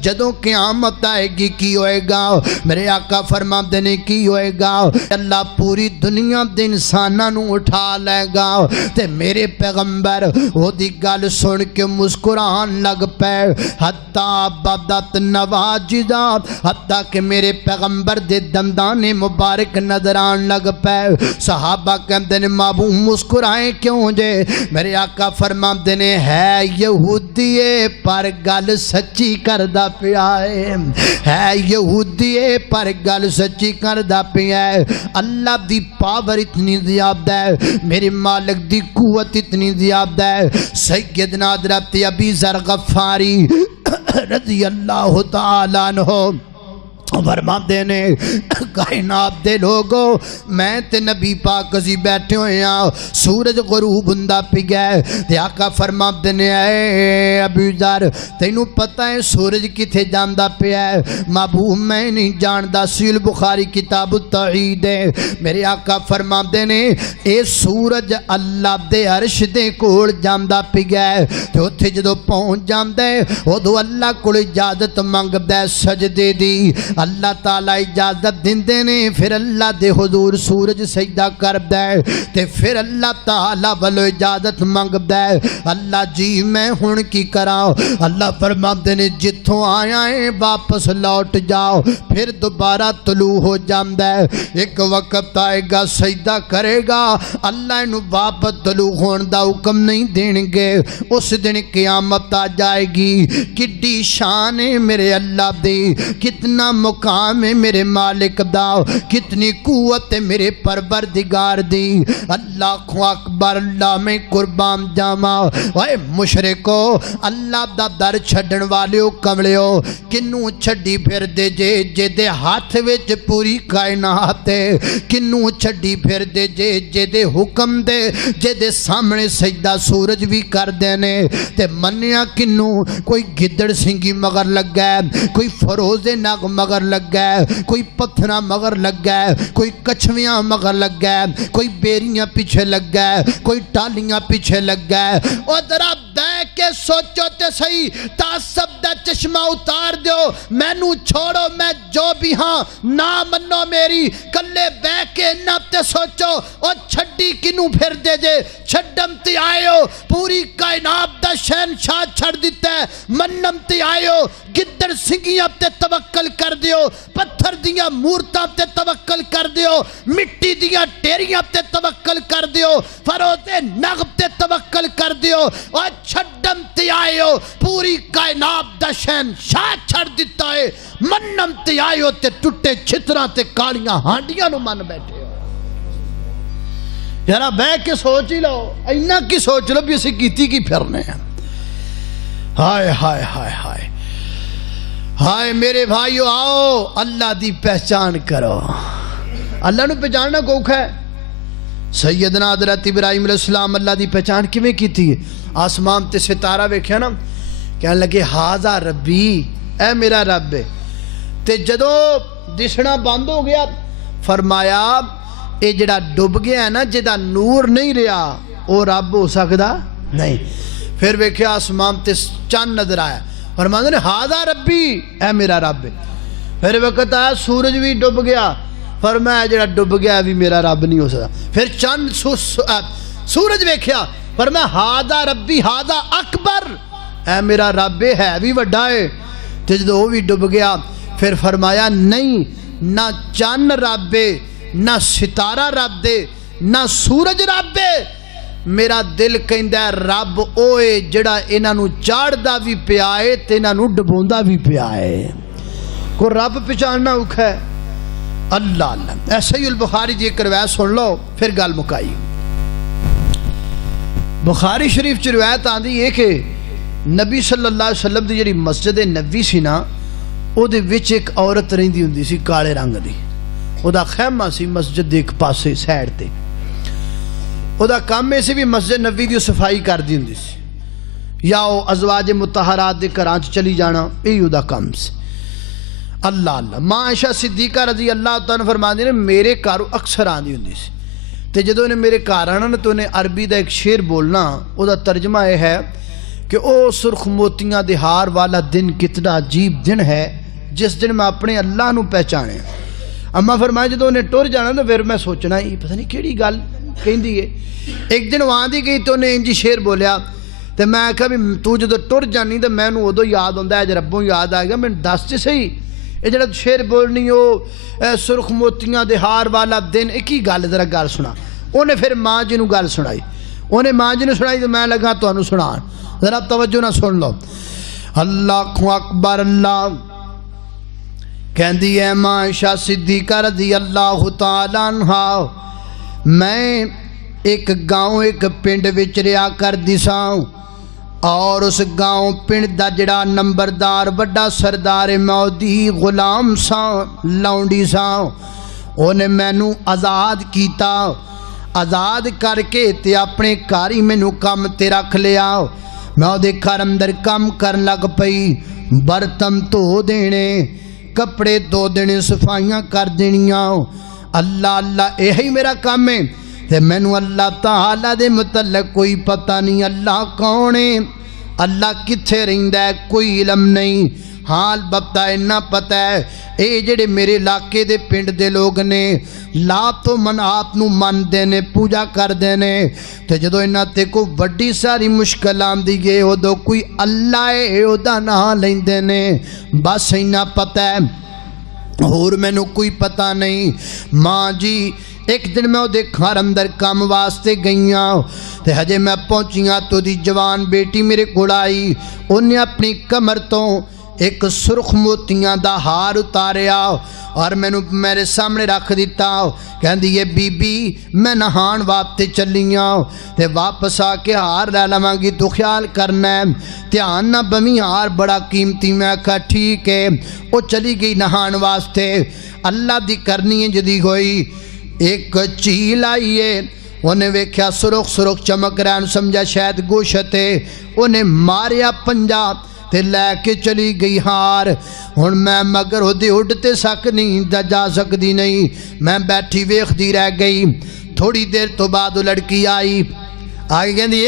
جدوں قیامت آئے گی کی ہوئے گا میرے آقا فرما دینے کی ہوئے گا اللہ پوری دنیا دے انساناں نوں اٹھا لے گا تے میرے پیغمبر وہ دی گل سن کے مسکران لگ پے حتیٰ بدت نواجدہ حتیٰ کہ میرے پیغمبر دے دندان مبارک نظران لگ پے صحابہ کہتے ہیں محبوب مسکرائیں کیوں جے میرے آقا فرما دینے ہے یہودی پر گل سچی کردہ پیا ہے یہودی پر گل سچی کردہ پیا ہے اللہ دی پاور اتنی زیادہ ہے میرے مالک دی قوت اتنی زیادہ ہے سیدنا حضرت ابی ذر غفاری رضی اللہ تعالیٰ عنہ فرما دینے کائنات دے لوگو میں تے نبی پاک کسی بیٹھے ہوئے ہیں سورج غروب ہندہ پی گئے تے آقا فرما دینے اے ابی ذر تینوں پتہ ہے سورج کتھے جاندہ پہ ہے محبوب میں نہیں جاندہ صحیح البخاری کتاب التوحید ہے میرے آقا فرما دینے اے سورج اللہ دے عرش دے کول جاندہ پی گئے تے اتھے جدو پہنچ جاندے وہ دو اللہ کو اجازت مانگ دے سجدے دی اللہ تعالیٰ اجازت دندے نے پھر اللہ دے حضور سورج سجدہ کر دے تے پھر اللہ تعالیٰ بلو اجازت مانگ دے اللہ جی میں ہن کی کراؤ اللہ فرما دے نے جتھوں آیا ہے واپس لوٹ جاؤ پھر دوبارہ طلوع ہو جاندے ایک وقت آئے گا سجدہ کرے گا اللہ انہوں واپس طلوع ہون دا حکم نہیں دیں گے اس دن قیامت آ جائے گی کڈی شان ہے میرے اللہ دی کتنا مقام ہے میرے مالک دا کتنی قوت ہے میرے پروردگار دی اللہ اکبر اللہ میں قربان جاما اے مشرکو اللہ دا در چھڑن والیو کملیو کنوں چھڑی پھر دے جے جے دے ہاتھ وچ پوری کائنات ہے کنوں چھڑی پھر دے جے جے دے حکم دے جے دے سامنے سجدہ سورج بھی کر دینے تے منیا کنوں کوئی گدڑ سنگی مگر لگ گئے کوئی فروز ناگ مگر لگ گئے کوئی پتھرہ مگر لگ گئے کوئی کچھویاں مگر لگ گئے کوئی بیریاں پیچھے لگ گئے کوئی ٹالیاں پیچھے لگ گئے اور ذرا بیٹھ کے سوچو تے صحیح تعصب دا چشمہ اتار دیو میں نو چھوڑو میں جو بھی ہاں نہ منو میری کلے بیٹھ کے نہ تے سوچو اور چھڑی کنوں پھر دے جے چھڑم تے آئیو پوری کائنات دا شہنشاہ چھڑ دیتا ہے منم تے آئیو گدر سنگی اب تے توکل کر دیو پتھر پتھر دیاں مورتاں تے توکل کر دیو مٹی دیاں ٹیریاں تے توکل کر دیو فروتے نغب تے توکل کر دیو اور چھڑم تے آئے ہو پوری کائنات دا شہنشاہ چھڑ دیتا ہے منم تے آئے ہو تے ٹوٹے چھتراں تے کالیاں ہانڈیاں نو من بیٹھے ہو یارا بے کے سوچ ہی لو اینا کی سوچ لو بھی اسی کیتی کی پھرنے ہیں ہائے ہائے ہائے ہائے ہائے میرے بھائیو آؤ اللہ دی پہچان کرو اللہ نو پہچاننا کوکھ ہے سیدنا حضرت ابراہیم علیہ السلام اللہ دی پہچان کیویں کیتی ہے آسمان تے ستارہ ویکھیا نا کہنے لگے ہاذا ربی اے میرا رب ہے تے جدو دسنا بند ہو گیا فرمایا اے جڑا ڈب گیا ہے نا جدا نور نہیں رہا او رب ہو سکدا نہیں پھر ویکھیا آسمان تے چاند نظر آیا فرمایا نے ہاذا ربی اے میرا رب ہے پھر وقت آیا سورج بھی ڈب گیا فرمایا جڑا ڈب گیا بھی میرا رب نہیں ہو سکتا پھر چاند سورج ویکھیا فرمایا ہاذا ربی ہاذا اکبر اے میرا رب ہے بھی وڈا ہے تے جدوں وہ بھی ڈب گیا پھر فرمایا نہیں نہ چاند رب ہے نہ ستارہ رب دے نہ سورج رب دے میرا دل کہندا ہے رب اوے جڑا انہاں نو چاڑدا بھی پیا ہے تے انہاں نو ڈبوندا بھی پیا ہے کو رب پہچاننا اوکھا ہے اللہ اللہ ایسا ہی البخاری جی ایک روایت سن لو پھر گل مکائی بخاری شریف چ روایت آندی ہے کہ نبی صلی اللہ علیہ وسلم دی جڑی مسجد نبوی سی نا او دے وچ ایک عورت رہندی ہوندی سی کالے رنگ دی او دا خیمہ سی مسجد دے ایک پاسے سائڈ تے او دا کام میں سے بھی مسجد نبوی دی صفائی کر دی ہوندی سی یا او ازواج مطہرات دے گھراں چ چلی جانا یہی او دا کام سی اللہ اللہ ماں عائشہ صدیقہ رضی اللہ تعالیٰ فرماندی نے میرے گھر اکثر آندی ہوندی سی تے جدوں انہیں میرے گھر آنا نا تو انہیں عربی دا ایک شعر بولنا او دا ترجمہ یہ ہے کہ او سرخ موتیاں دے ہار والا دن کتنا عجیب دن ہے جس دن میں اپنے اللہ نو پہچانے اما فرمایا جدوں انہیں ٹر جانا نا پھر میں سوچنا یہ پتہ نہیں کیڑی گل کہندی ہے ایک دن وہاں دی گئی تو انہیں انجی شعر بولیا تے میں کہا بھی تو جدوں ٹر جانی تے میں نو ادو یاد ہوندا ہے جے ربوں یاد آ گیا میں دس تے صحیح یہ جڑا شعر بولنی ہو سرخ موتیاں دے ہار والا دن ایک ہی گل ذرا گل سنا انہیں پھر ماں جی نو گل سنائی انہیں ماں جی نے سنائی تو میں لگا تانوں سنان ذرا توجہ نہ سن لو اللہ اکبر اللہ کہندی ہے ماں عائشہ صدیقہ رضی اللہ تعالیٰ عنہا میں ایک گاؤں ایک پنڈ وچ رہیا کردی ساں اور اس گاؤں پنڈ دا جڑا نمبردار بڑا سردار مودی غلام ساں لونڈی ساں انہیں مینوں آزاد کیتا آزاد کر کے تے اپنے گھر ہی مینوں کم تے رکھ لیا میں وہ گھر اندر کم کرن لگ پئی برتن دھو دینے کپڑے دھو دینے صفائیاں کر دینیاں اللہ اللہ یہی میرا کام ہے تے مینوں اللہ تعالیٰ دے متعلق کوئی پتہ نہیں اللہ کون ہے اللہ کتھے رہندا ہے کوئی علم نہیں حال بتا اتنا پتہ ہے اے جڑے میرے علاقے دے پنڈ دے لوگ نے لات تو منات نو من دینے پوجا کر دینے تے جدو انہاں تے کو وڈی ساری مشکل آندی گے ادو کوئی اللہ ہے او دا نام لیندے نے بس اتنا پتہ ہے اور مینوں کوئی پتہ نہیں ماں جی ایک دن میں دے گھر اندر کام واسطے گئیاں تے ہجے میں پہنچیاں تو دی جوان بیٹی میرے کول آئی انہیں اپنی کمر تو ایک سرخ موتیاں دا ہار اتاریا اور میں نے میرے سامنے رکھ دیتا کہندی یہ بی بی میں نہان واسطے چلیاں تے واپس آ کے ہار لے لواں گی تو خیال کرنا ہے دھیان نہ بمی ہار بڑا قیمتی میں کہا ٹھیک ہے وہ چلی گئی نہان واسطے اللہ دی کرنی ہے جدی ہوئی ایک چیل آئیے انہیں ویکھیا سرخ سرخ چمک رہا ہے سمجھا شاید گوشت ہے انہیں ماریا پنجا تے لے کے چلی گئی ہار ہن میں مگر اودے اڑتے سک نہیں جا سکتی نہیں میں بیٹھی ویکھدی رہ گئی تھوڑی دیر تو بعد لڑکی آئی کہندی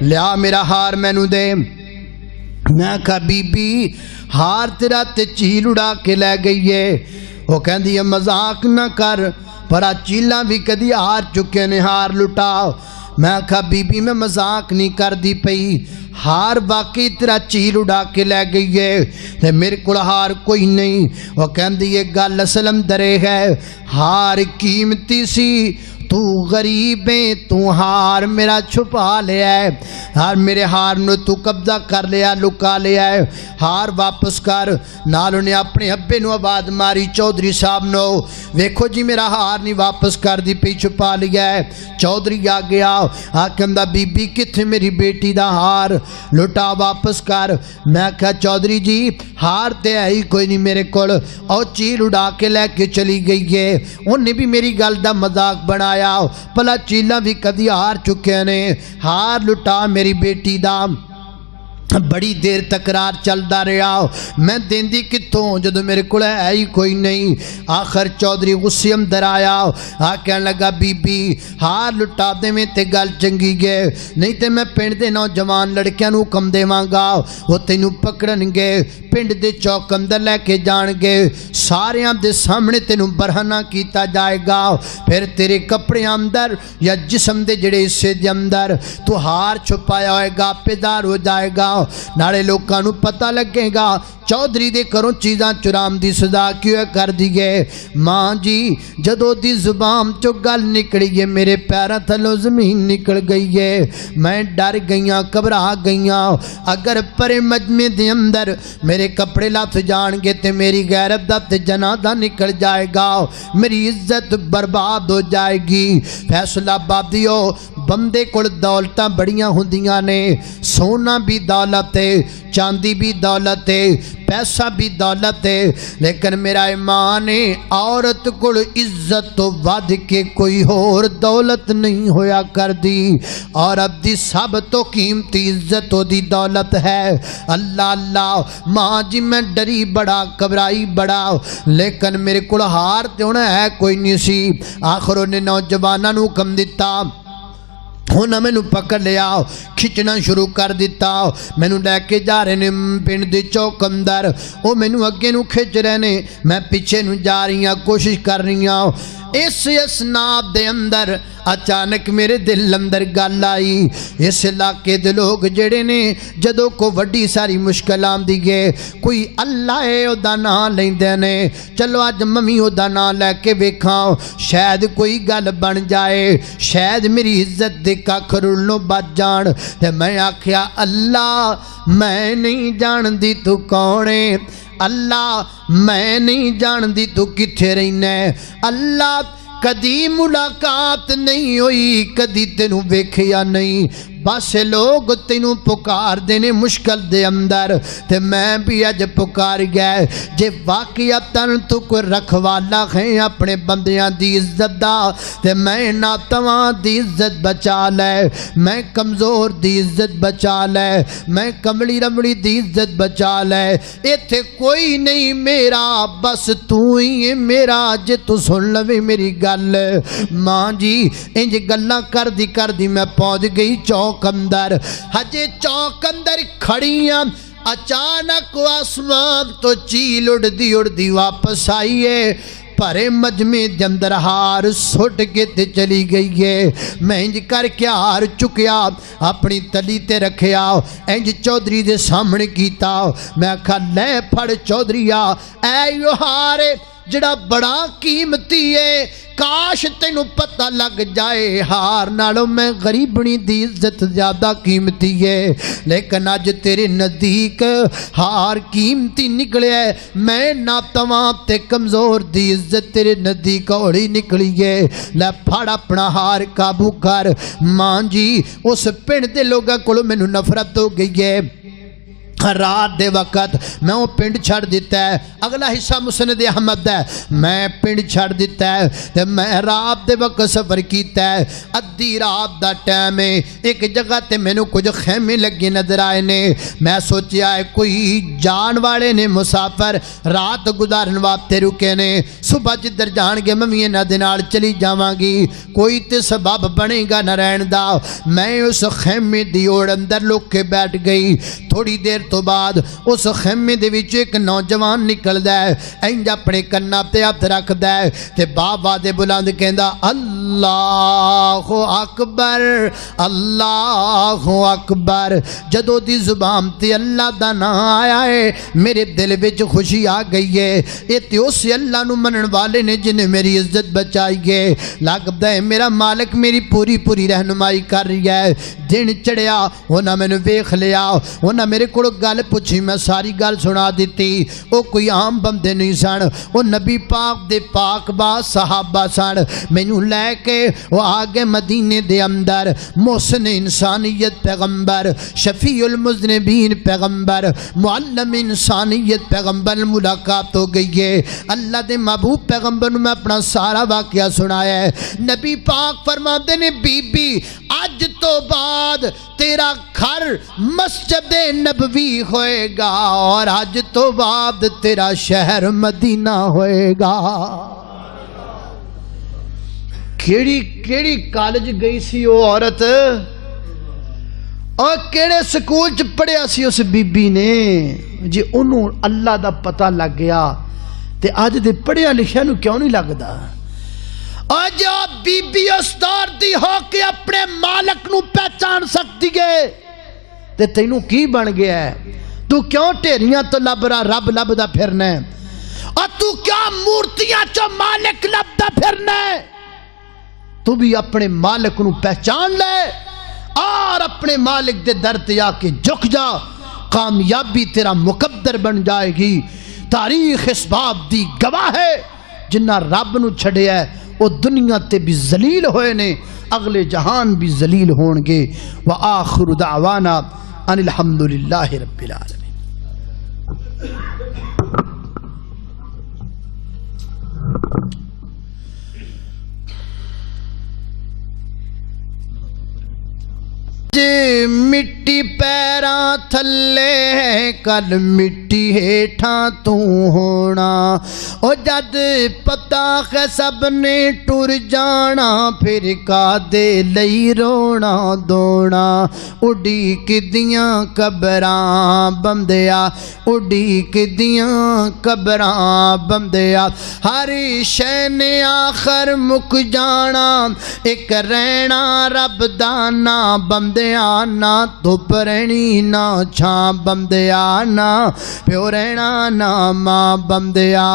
لیا میرا ہار مینوں دے میں کہا بی بی ہار تیرا تے چیل اڑا کے لے گئی ہے وہ کہندی ہے مذاق نہ کر پرا چیلاں بھی کدی ہار چکے نے ہار لٹا میں کہا بی بی میں مذاق نہیں کر دی پئی ہار باقی تیرا چیل اڑا کے لے گئی ہے تے میرے کو ہار کوئی نہیں وہ کہندی یہ گل اصل اندرے ہے ہار قیمتی سی تو غریب ہے تو ہار میرا چھپا لیا ہے ہار میرے ہار نو تو قبضہ کر لیا لکا لیا ہے ہار واپس کر نالوں نے اپنے ابے نو آواز ماری چودھری صاحب نو ویکھو جی میرا ہار نہیں واپس کر دی پی چھپا لیا ہے چودھری آ گیا آکھندہ بی بی کتھے میری بیٹی دا ہار لٹا واپس کر میں کہا چودھری جی ہار تے ہے ہی کوئی نہیں میرے کول اور چیل اڑا کے لے کے چلی گئی ہے انہیں بھی میری گل دا مذاق بنایا پلا چیلا بھی کدی ہار چکے نے ہار لٹا میری بیٹی دا بڑی دیر تکرار چلدا رہا میں دیندی کتوں جدو میرے کو ہے ہی کوئی نہیں آخر چودھری غصے اندر آیا کہنے لگا بی بی ہار لٹا دے میں تے گل چنگی گے نہیں تے میں پنڈ دے نوجوان لڑکیاں نو حکم دیواں گا وہ تینوں پکڑن گے پنڈ دے چوک اندر لے کے جان گے ساریاں دے سامنے تینوں برہنہ کیتا جائے گا پھر تیرے کپڑے اندر یا جسم دے جڑے حصے دے اندر تو ہار چھپایا ہوئے گا پیدار ہو جائے گا نالے لوکاں نو پتہ لگے گا چودھری دے کروں چیزاں چرام دی سزا کیوں کر دیئے ماں جی جدو دی زبان چو گل نکڑی ہے میرے پیرہ تھلو زمین نکڑ گئی ہے میں ڈر گئیاں کبرا گئیاں اگر پرے مجمع دے اندر میرے کپڑے لات جان گے تے میری غیرت دا تے جنادہ نکل جائے گا میری عزت برباد ہو جائے گی فیصلہ بادیو بندے کول دولتاں بڑیاں ہوندیاں نے سونا بھی دولت ہے چاندی بھی دولت ہے پیسہ بھی دولت ہے لیکن میرا ایمان ہے عورت کول عزت تو ود کے کوئی اور دولت نہیں ہویا کر دی عورت دی سب تو قیمتی عزت تو دی دولت ہے اللہ اللہ ماں جی میں ڈری بڑا گھبرائی بڑا لیکن میرے کول ہار تے ہونا ہے کوئی نہیں سی آخر نے نوجواناں نو حکم دیتا ہونا میں نو پکڑ لیا کھچنا شروع کر دیتا میں نو لے کے جا رہے نے پنڈ دی چوک اندر وہ میں نو اگے نو کھچ رہے نے میں پیچھے نو جا رہی ہوں کوشش کر رہی ہوں اس اسناب دے اندر اچانک میرے دل اندر گل آئی اس علاقے دے لوگ جڑے نے جدو کو وڈی ساری مشکل آمدی گے کوئی اللہ ہے او دا نام لیندے نے چلو آج ممی او دا نام لے کے ویکھاں شاید کوئی گل بن جائے شاید میری عزت دے ککھ رلنوں بچ جان تے میں آکھیا اللہ میں نہیں جان دی تو کونے اللہ میں نہیں جان دی تو کتھے رہنے اللہ کدی ملاقات نہیں ہوئی کدی تینوں ویکھیا نہیں بس لوگ تینوں پکار دینے مشکل دے اندر تے میں بھی اج پکار گئے جے واقعیتاً تو کوئی رکھوالا ہے اپنے بندیاں دی عزت دا تے میں ناتواں دی عزت بچا لے میں کمزور دی عزت بچا لے میں کملی رمڑی دی عزت بچا لے ایتھے کوئی نہیں میرا بس تو ہی ہے میرا جے تو سن لوے میری گل ماں جی انج گلاں کر دی میں پہنچ گئی چوک اندر ہجے چوک اندر کھڑیاں اچانک آسمان تو چیل اڑ دی واپس آئیے پرے مجمع جندر ہار سٹ کے تے چلی گئی ہے میں انج کر کے ہار چکیا اپنی تلی تے رکھیا انج چودھری دے سامنے کیتا میں کہا لے پھڑ چودھریا اے یو ہارے جڑا بڑا قیمتی ہے کاش تینوں پتہ لگ جائے ہار نالوں میں غریبنی دی عزت زیادہ قیمتی ہے لیکن آج تیرے نزدیک ہار قیمتی نکلے ہے میں ناتواں تے کمزور دی عزت تیرے نزدیک اوڑی نکلی ہے لے پھڑ اپنا ہار قابو کر ماں جی اس پنڈ دے لوگاں کولوں مینوں نفرت ہو گئی ہے رات دے وقت میں وہ پنڈ چھڑ دیتا ہے اگلا حصہ مسند احمد ہے میں پنڈ چھڑ دیتا ہے تے میں رات دے وقت سفر کیتا ہے ادھی رات دا ٹائم ہے ایک جگہ تے میں نے کچھ خیمے لگے نظر آئے نے میں سوچیا ہے کوئی جان والے نے مسافر رات گزارن واسطے رکے نے صبح جدھر جان گے میں انہاں دے نال چلی جاواں گی کوئی تے سبب بنے گا نہ رہن دا میں اس خیمے دی اوڑ اندر لوگ کے بیٹھ گئی تھوڑی دیر تو بعد اس خیمے دے وچ ایک نوجوان نکلدا ہے، انج اپنے کناں تے ہاتھ رکھدا ہے تے بابا دے بلند کہندا اللہ اکبر اللہ اکبر۔ جدوں دی زبان تے اللہ دا نام آیا ہے میرے دل وچ خوشی آ گئی ہے، اے تے اس اللہ نو منن والے نے جن میری عزت بچائی ہے، لگدا ہے میرا مالک میری پوری رہنمائی کر رہی ہے۔ دن چڑھیا انہاں مینوں ویکھ لیا، انہاں میرے کول گل پوچھی، میں ساری گل سنا دیتی۔ او کوئی عام بندے نہیں سن، او نبی پاک دے پاک با صحابہ سن۔ مینوں لے کے وہ آگے مدینے دے اندر محسن انسانیت پیغمبر، شفیع المذنبین پیغمبر، معلم انسانیت پیغمبر ملاقات ہو گئی ہے۔ اللہ دے محبوب پیغمبر نے اپنا سارا واقعہ سنایا ہے۔ نبی پاک فرماتے نے بی بی آج تو بعد تیرا گھر مسجد نبوی ہوئے گا اور آج تو بعد تیرا شہر مدینہ ہوئے گا۔ کیڑی کالج گئی سی وہ عورت اور کیڑے سکول چ پڑھیا سی اس بی بی نے جی انہوں اللہ دا پتہ لگ گیا تے آج دے پڑھیا لکھیا نو کیوں نہیں لگدا؟ آج بی بی اس دور دی ہو کے اپنے مالک نو پہچان سکتی ہے تے تینوں کی بن گیا ہے؟ تو کیوں ٹیریاں تو لب رہا رب لب دا پھرنا ہے اور تو کیا مورتیاں چو مالک لب دا پھرنا ہے؟ تو بھی اپنے مالک نو پہچان لے اور اپنے مالک دے در تے آ کے جھک جا، کامیابی تیرا مقدر بن جائے گی۔ تاریخ اس باب دی گواہ ہے، جنہ رب نو چھڑے ہے وہ دنیا تے بھی ذلیل ہوئے نے، اگلے جہان بھی ذلیل ہون گے۔ وآخر دعوانا ان الحمدللہ رب العالمین۔ مٹی پیراں تھلے ہے کل مٹی ہیٹھاں تو ہونا، او جد پتا ہے سب نے ٹر جانا پھر کا دے لئی رونا دونا۔ اڈی کدیاں قبراں بندیا اڈی کدیاں قبراں بندیا، ہر شے نے آخر مک جانا ایک رہنا رب دانا بندیا، نہ دھوپ رہنی نہ چھاں بندیا، نہ پیو رہنا نہ ماں بندیا۔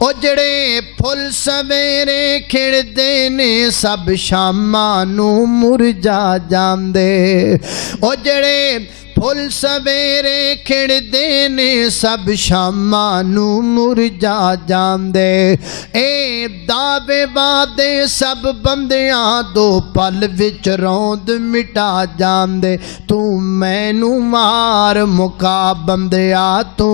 او جڑے پھل سویرے کھڑ دینے سب شاماں نو مرجا جاندے، او جڑے پھل سویرے کھڑ دینے سب شاماں نو مرجا جاندے، اے دعوے وعدے سب بندیاں دو پل وچ روند مٹا جاندے۔ تو مینو مار مکا بندیا، تو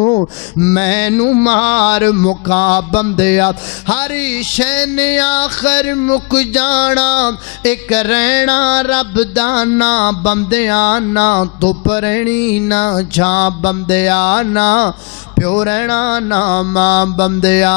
مینو مار مکا بندیا، ہر شے نے آخر مک جانا ایک رہنا رب دانا بندیا، نہ دھوپ رہنی نہ چھاں بندیا، نہ پیو رہنا نہ ماں بندیا۔